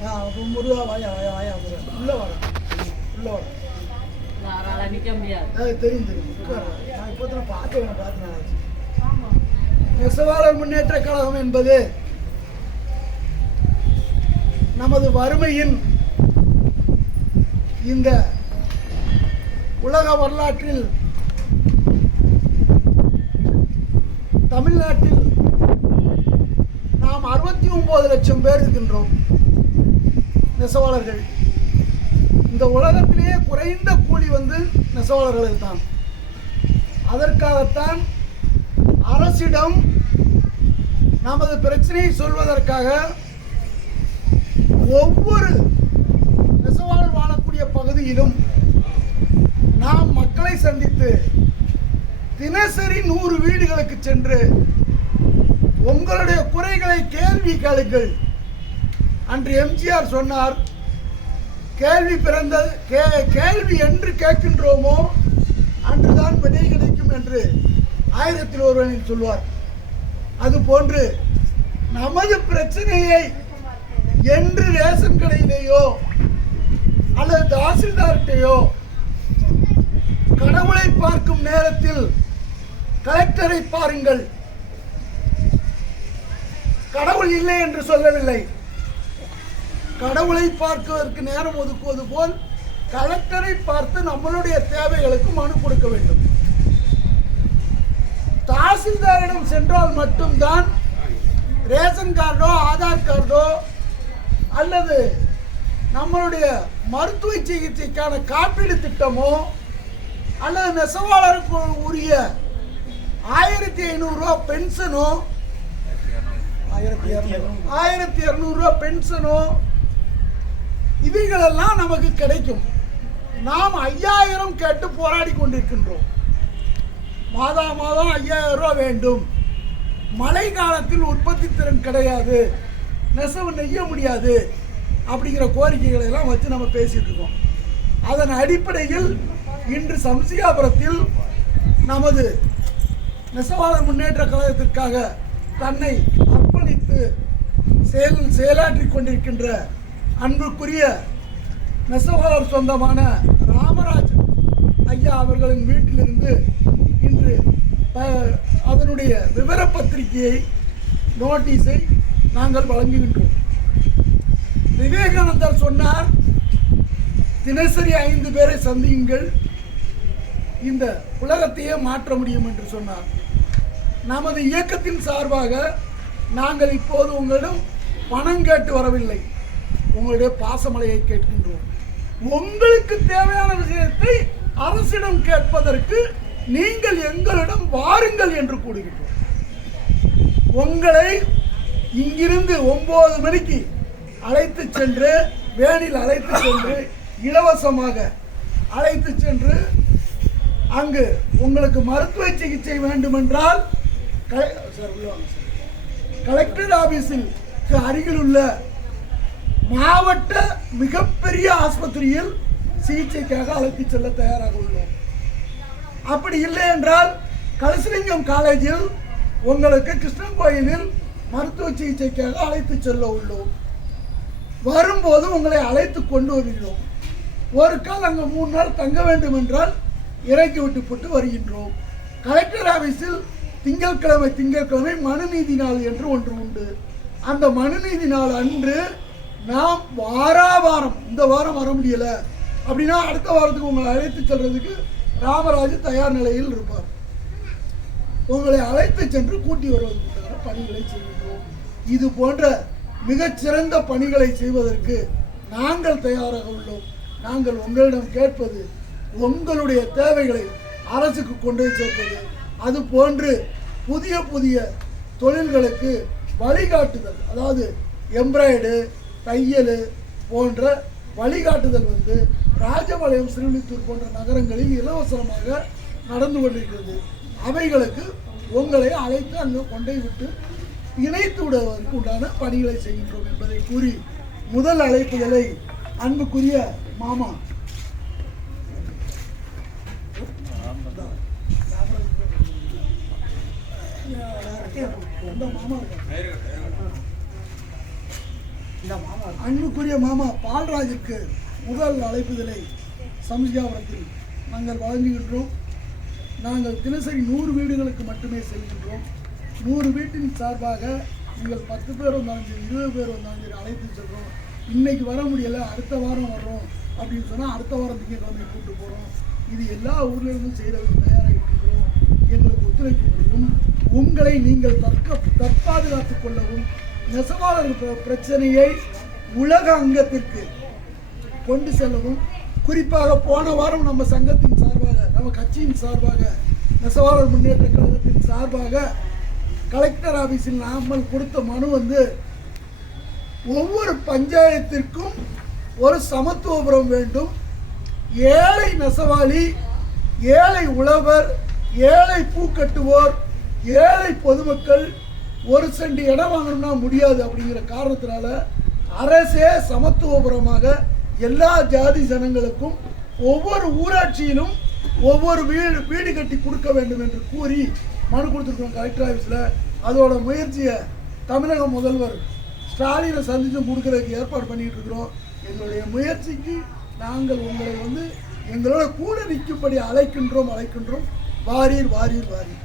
முருகா வாயா வாயா வாயா உள்ள வர உள்ள வர நிக்க முடியாது. தெரியும் தெரியும். நான் இப்போ தான் பார்த்தேன். நெசவாளர் முன்னேற்ற கழகம் என்பது நமது வறுமையின் இந்த உலக வரலாற்றில் தமிழ்நாட்டில் நாம் 69 லட்சம் பேர் இருக்கின்றோம் நெசவாளர்கள். இந்த உலகத்திலேயே குறைந்த கூலி நெசவாளர்கள் தான். அதற்காகத்தான் அரசிடம் நமது பிரச்சனையை சொல்வதற்காக ஒவ்வொரு நெசவாளர் வாழக்கூடிய பகுதியிலும் நாம் மக்களை சந்தித்து தினசரி 100 வீடுகளுக்கு சென்று உங்களுடைய குறைகளை கேள்வி கேளுங்கள். அன்று எம்ஜிஆர் சொன்னார், கேள்வி என்று கேட்கின்றோமோ அன்றுதான் விடை கிடைக்கும் என்று 1001 சொல்வார். அதுபோன்று நமது பிரச்சனையை என்று ரேஷன் கடையிலேயோ அல்லது தாசில்தார்கிட்டையோ கடவுளை பார்க்கும் நேரத்தில் கலெக்டரை பாருங்கள், கடவுள் இல்லை என்று சொல்லவில்லை. கடவுளை பார்ப்பதற்கு நேரம் ஒதுக்குவது போல் கலெக்டரை பார்த்து நம்மளுடைய தேவைகளுக்கு மனு கொடுக்க வேண்டும். தாசில்தாரிடம் சென்றால் மட்டும்தான் ரேஷன் கார்டோ ஆதார் கார்டோ அல்லது நம்மளுடைய மருத்துவ சிகிச்சைக்கான காப்பீடு திட்டமோ அல்லது நெசவாளருக்கு உரிய 1500 ரூபா பென்ஷனோ 1200 ரூபா பென்ஷனோ இவைகளெல்லாம் நமக்கு கிடைக்கும். நாம் 5000 கேட்டு போராடி கொண்டிருக்கின்றோம். மாதம் 5000 ரூபா வேண்டும். மழை காலத்தில் உற்பத்தி திறன் கிடையாது, நெசவு நெய்ய முடியாது அப்படிங்கிற கோரிக்கைகளை எல்லாம் வச்சு நம்ம பேசிட்டு இருக்கோம். அதன் அடிப்படையில் இன்று சம்சிகாபுரத்தில் நமது நெசவாளர் முன்னேற்ற கழகத்திற்காக தன்னை அர்ப்பணித்து செயலாற்றிக் கொண்டிருக்கின்ற அன்புக்குரிய நெசவாளர் சொந்தமான ராமராஜ் ஐயா அவர்களின் வீட்டிலிருந்து இன்று அதனுடைய விவர பத்திரிகையை நோட்டீஸை நாங்கள் வழங்குகின்றோம். விவேகானந்தர் சொன்னார், தினசரி 5 பேரை சந்தியுங்கள், இந்த உலகத்தையே மாற்ற முடியும் என்று சொன்னார். நமது இயக்கத்தின் சார்பாக நாங்கள் இப்போது உங்களிடம் பணம் கேட்டு வரவில்லை, உங்களுடைய பாசமலையை கேட்கின்றோம். உங்களுக்கு தேவையான விஷயத்தை அரசிடம் கேட்பதற்கு நீங்கள் எங்களிடம் வாருங்கள் என்று கூறுகின்றோம். உங்களை இங்கிருந்து 9 மணிக்கு அழைத்து சென்று வேனில் அழைத்து சென்று இலவசமாக அழைத்து சென்று அங்கு உங்களுக்கு மருத்துவ சிகிச்சை வேண்டுமென்றால் கலெக்டர் ஆபீஸில் அருகில் உள்ள மாவட்ட மிகப்பெரிய ஆஸ்பத்திரியில் சிகிச்சைக்காக அழைத்து செல்ல தயாராக உள்ளோம். அப்படி இல்லை என்றால் கலசலிங்கம் காலேஜில் உங்களுக்கு கிருஷ்ணன் கோயிலில் மருத்துவ சிகிச்சைக்காக அழைத்து செல்ல உள்ளோம். வரும்போது உங்களை அழைத்து கொண்டு வருகிறோம். ஒரு கால் அங்கே 3 நாள் தங்க வேண்டும் என்றால் இறக்கி விட்டு போட்டு வருகின்றோம். கலெக்டர் ஆபீஸில் திங்கட்கிழமை மனுநீதி நாள் என்று ஒன்று உண்டு. அந்த மனுநீதி நாள் அன்று நாம் வாரம் இந்த வாரம் வர முடியல அப்படின்னா அடுத்த வாரத்துக்கு உங்களை அழைத்து செல்றதுக்கு ராமராஜ் தயார் நிலையில் இருப்பார். உங்களை அழைத்து சென்று கூட்டி வருவதற்கான பணிகளை செய்கின்றோம். இது போன்ற மிகச்சிறந்த பணிகளை செய்வதற்கு நாங்கள் தயாராக உள்ளோம். நாங்கள் உங்களிடம் கேட்பது உங்களுடைய தேவைகளை அரசுக்கு கொண்டு சேர்ப்பது, அது போன்று புதிய தொழில்களுக்கு வழிகாட்டுதல், அதாவது எம்ப்ராய்டு, தையல் போன்ற வழிகாட்டுதல் ராஜபாளையம், ஸ்ரீவில்லிபுத்தூர் போன்ற நகரங்களில் இலவசமாக நடந்து கொண்டிருக்கிறது. அவைகளுக்கு உங்களை அழைத்து அங்கு கொண்டை விட்டு இணைத்து விடுவதற்கு உண்டான பணிகளை செய்கின்றோம் என்பதை கூறி முதல் அழைப்புகளை அன்புக்குரிய மாமா அன்புக்குரிய மாமா பால்ராஜுக்கு முதல் அழைப்புதலை சம்ஸ்காபுரத்தில் நாங்கள் வழங்குகின்றோம். நாங்கள் தினசரி 100 வீடுகளுக்கு மட்டுமே செல்கின்றோம். 100 வீட்டின் சார்பாக நீங்கள் 10 பேர் வந்தாலும் சரி 20 பேர் வந்தாலும் சரி அழைத்து செல்கிறோம். இன்னைக்கு வர முடியலை, அடுத்த வாரம் வர்றோம் அப்படின்னு சொன்னால் அடுத்த வாரம் திங்கட்கிழமை கூப்பிட்டு போகிறோம். இது எல்லா ஊர்லேருந்தும் செய்கிறதுக்கு தயாராகிட்டு இருக்கிறோம். எங்களுக்கு ஒத்துழைக்க முடியும். உங்களை நீங்கள் தற்பாதுகாத்துக் கொள்ளவும் நெசவாளர் பிரச்சனையை உலக அங்கத்திற்கு கொண்டு செல்லவும், குறிப்பாக போன வாரம் நம்ம சங்கத்தின் சார்பாக, நம்ம கட்சியின் சார்பாக, நெசவாளர் முன்னேற்ற கழகத்தின் சார்பாக கலெக்டர் ஆபீஸில் நாமல் கொடுத்த மனு வந்து ஒவ்வொரு பஞ்சாயத்திற்கும் ஒரு சமத்துவபுரம் வேண்டும். ஏழை நெசவாளி, ஏழை உழவர், ஏழை பூக்கட்டுவோர், ஏழை பொதுமக்கள் 1 சென்ட் இடம் வாங்கணும்னா முடியாது. அப்படிங்கிற காரணத்தினால அரசே சமத்துவபுரமாக எல்லா ஜாதி ஜனங்களுக்கும் ஒவ்வொரு ஊராட்சியிலும் ஒவ்வொரு வீடு கட்டி கொடுக்க வேண்டும் என்று கூறி மனு கொடுத்துருக்கோம் கலெக்டர் ஆஃபீஸில். அதோட முயற்சியை தமிழக முதல்வர் ஸ்டாலினை சந்தித்து கொடுக்கறதுக்கு ஏற்பாடு பண்ணிட்டு இருக்கிறோம். எங்களுடைய முயற்சிக்கு நாங்கள் உங்களை வந்து எங்களோட கூட நிற்கும்படி அழைக்கின்றோம். வாரீர் வாரீர் வாரீர்.